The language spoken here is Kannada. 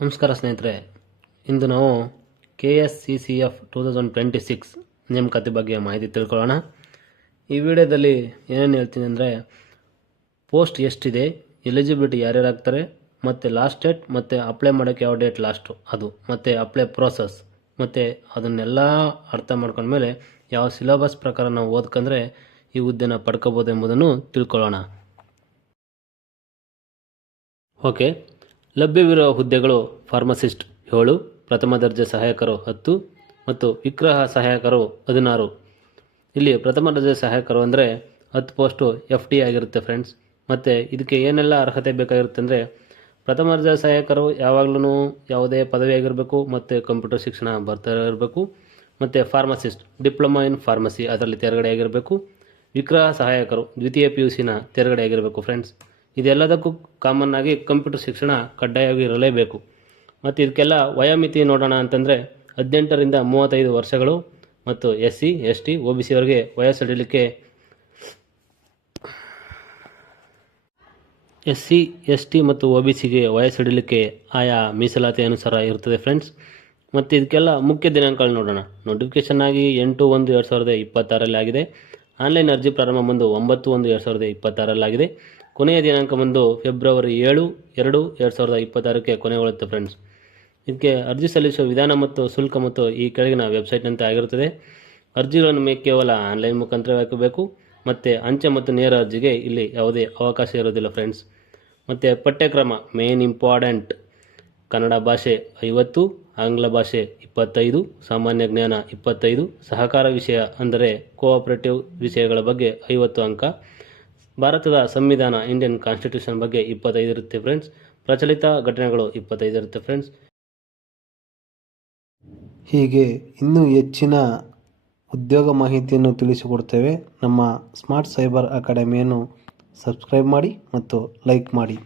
ನಮಸ್ಕಾರ ಸ್ನೇಹಿತರೆ, ಇಂದು ನಾವು KSCCF 2026 ನೇಮಕಾತಿ ಬಗ್ಗೆ ಮಾಹಿತಿ ತಿಳ್ಕೊಳ್ಳೋಣ. ಈ ವಿಡಿಯೋದಲ್ಲಿ ಏನೇನು ಹೇಳ್ತೀನಿ ಅಂದರೆ, ಪೋಸ್ಟ್ ಎಷ್ಟಿದೆ, ಎಲಿಜಿಬಿಲಿಟಿ ಯಾರ್ಯಾರು ಆಗ್ತಾರೆ, ಮತ್ತು ಲಾಸ್ಟ್ ಡೇಟ್ ಮತ್ತು ಅಪ್ಲೈ ಮಾಡೋಕ್ಕೆ ಯಾವ ಡೇಟ್ ಲಾಸ್ಟು ಅದು, ಮತ್ತು ಅಪ್ಲೈ ಪ್ರೋಸೆಸ್, ಮತ್ತು ಅದನ್ನೆಲ್ಲ ಅರ್ಥ ಮಾಡ್ಕೊಂಡ್ಮೇಲೆ ಯಾವ ಸಿಲೆಬಸ್ ಪ್ರಕಾರ ನಾವು ಓದ್ಕೊಂಡ್ರೆ ಈ ಹುದ್ದೆನ ಪಡ್ಕೋಬೋದು ಎಂಬುದನ್ನು ತಿಳ್ಕೊಳ್ಳೋಣ. ಓಕೆ, ಲಭ್ಯವಿರುವ ಹುದ್ದೆಗಳು: ಫಾರ್ಮಸಿಸ್ಟ್ 7, ಪ್ರಥಮ ದರ್ಜೆ ಸಹಾಯಕರು 10 ಮತ್ತು ವಿಗ್ರಹ ಸಹಾಯಕರು 16. ಇಲ್ಲಿ ಪ್ರಥಮ ದರ್ಜೆ ಸಹಾಯಕರು ಅಂದರೆ 10 ಪೋಸ್ಟು FD ಆಗಿರುತ್ತೆ ಫ್ರೆಂಡ್ಸ್. ಮತ್ತು ಇದಕ್ಕೆ ಏನೆಲ್ಲ ಅರ್ಹತೆ ಬೇಕಾಗಿರುತ್ತೆ ಅಂದರೆ, ಪ್ರಥಮ ದರ್ಜೆ ಸಹಾಯಕರು ಯಾವಾಗಲೂ ಯಾವುದೇ ಪದವಿ ಆಗಿರಬೇಕು ಮತ್ತು ಕಂಪ್ಯೂಟರ್ ಶಿಕ್ಷಣ ಬರ್ತಾ ಇರಬೇಕು. ಮತ್ತು ಫಾರ್ಮಸಿಸ್ಟ್ ಡಿಪ್ಲೊಮಾ ಇನ್ ಫಾರ್ಮಸಿ ಅದರಲ್ಲಿ ತೇರ್ಗಡೆ ಆಗಿರಬೇಕು. ವಿಗ್ರಹ ಸಹಾಯಕರು ದ್ವಿತೀಯ PUCನ ತೇರ್ಗಡೆ ಆಗಿರಬೇಕು ಫ್ರೆಂಡ್ಸ್. ಇದೆಲ್ಲದಕ್ಕೂ ಕಾಮನ್ ಆಗಿ ಕಂಪ್ಯೂಟರ್ ಶಿಕ್ಷಣ ಕಡ್ಡಾಯವಾಗಿ ಇರಲೇಬೇಕು. ಮತ್ತು ಇದಕ್ಕೆಲ್ಲ ವಯೋಮಿತಿ ನೋಡೋಣ ಅಂತಂದರೆ 18ರಿಂದ 35 ವರ್ಷಗಳು. ಮತ್ತು SC ST OBC ಅವರಿಗೆ ವಯಸ್ಸಡಿಲಿಕ್ಕೆ SC ST ಮತ್ತು OBCಗೆ ವಯಸ್ಸಡಿಲಿಕ್ಕೆ ಆಯಾ ಮೀಸಲಾತಿ ಅನುಸಾರ ಇರ್ತದೆ ಫ್ರೆಂಡ್ಸ್. ಮತ್ತು ಇದಕ್ಕೆಲ್ಲ ಮುಖ್ಯ ದಿನಾಂಕಗಳು ನೋಡೋಣ. ನೋಟಿಫಿಕೇಶನ್ ಆಗಿ 8/1/2026 ಆಗಿದೆ. ಆನ್ಲೈನ್ ಅರ್ಜಿ ಪ್ರಾರಂಭ ಬಂದು 9/1/2026 ಆಗಿದೆ. ಕೊನೆಯ ದಿನಾಂಕ ಬಂದು ಫೆಬ್ರವರಿ 7/2/2026 ಕೊನೆಗೊಳ್ಳುತ್ತೆ ಫ್ರೆಂಡ್ಸ್. ಇದಕ್ಕೆ ಅರ್ಜಿ ಸಲ್ಲಿಸುವ ವಿಧಾನ ಮತ್ತು ಶುಲ್ಕ ಮತ್ತು ಈ ಕೆಳಗಿನ ವೆಬ್ಸೈಟ್ನಂತೆ ಆಗಿರುತ್ತದೆ. ಅರ್ಜಿಗಳನ್ನು ಕೇವಲ ಆನ್ಲೈನ್ ಮುಖಾಂತರ ಹಾಕಬೇಕು. ಮತ್ತು ಅಂಚೆ ಮತ್ತು ನೇರ ಅರ್ಜಿಗೆ ಇಲ್ಲಿ ಯಾವುದೇ ಅವಕಾಶ ಇರೋದಿಲ್ಲ ಫ್ರೆಂಡ್ಸ್. ಮತ್ತು ಪಠ್ಯಕ್ರಮ ಮೇನ್ ಇಂಪಾರ್ಟೆಂಟ್: ಕನ್ನಡ ಭಾಷೆ 50, ಆಂಗ್ಲ ಭಾಷೆ 25, ಸಾಮಾನ್ಯ ಜ್ಞಾನ 25, ಸಹಕಾರ ವಿಷಯ ಅಂದರೆ ಕೋಆಪರೇಟಿವ್ ವಿಷಯಗಳ ಬಗ್ಗೆ 50 ಅಂಕ, ಭಾರತದ ಸಂವಿಧಾನ ಇಂಡಿಯನ್ ಕಾನ್ಸ್ಟಿಟ್ಯೂಷನ್ ಬಗ್ಗೆ 25 ಇರುತ್ತೆ ಫ್ರೆಂಡ್ಸ್. ಪ್ರಚಲಿತ ಘಟನೆಗಳು 25 ಇರುತ್ತೆ ಫ್ರೆಂಡ್ಸ್. ಹೀಗೆ ಇನ್ನೂ ಹೆಚ್ಚಿನ ಉದ್ಯೋಗ ಮಾಹಿತಿಯನ್ನು ತಿಳಿಸಿಕೊಡ್ತೇವೆ. ನಮ್ಮ ಸ್ಮಾರ್ಟ್ ಸೈಬರ್ ಅಕಾಡೆಮಿಯನ್ನು ಸಬ್ಸ್ಕ್ರೈಬ್ ಮಾಡಿ ಮತ್ತು ಲೈಕ್ ಮಾಡಿ.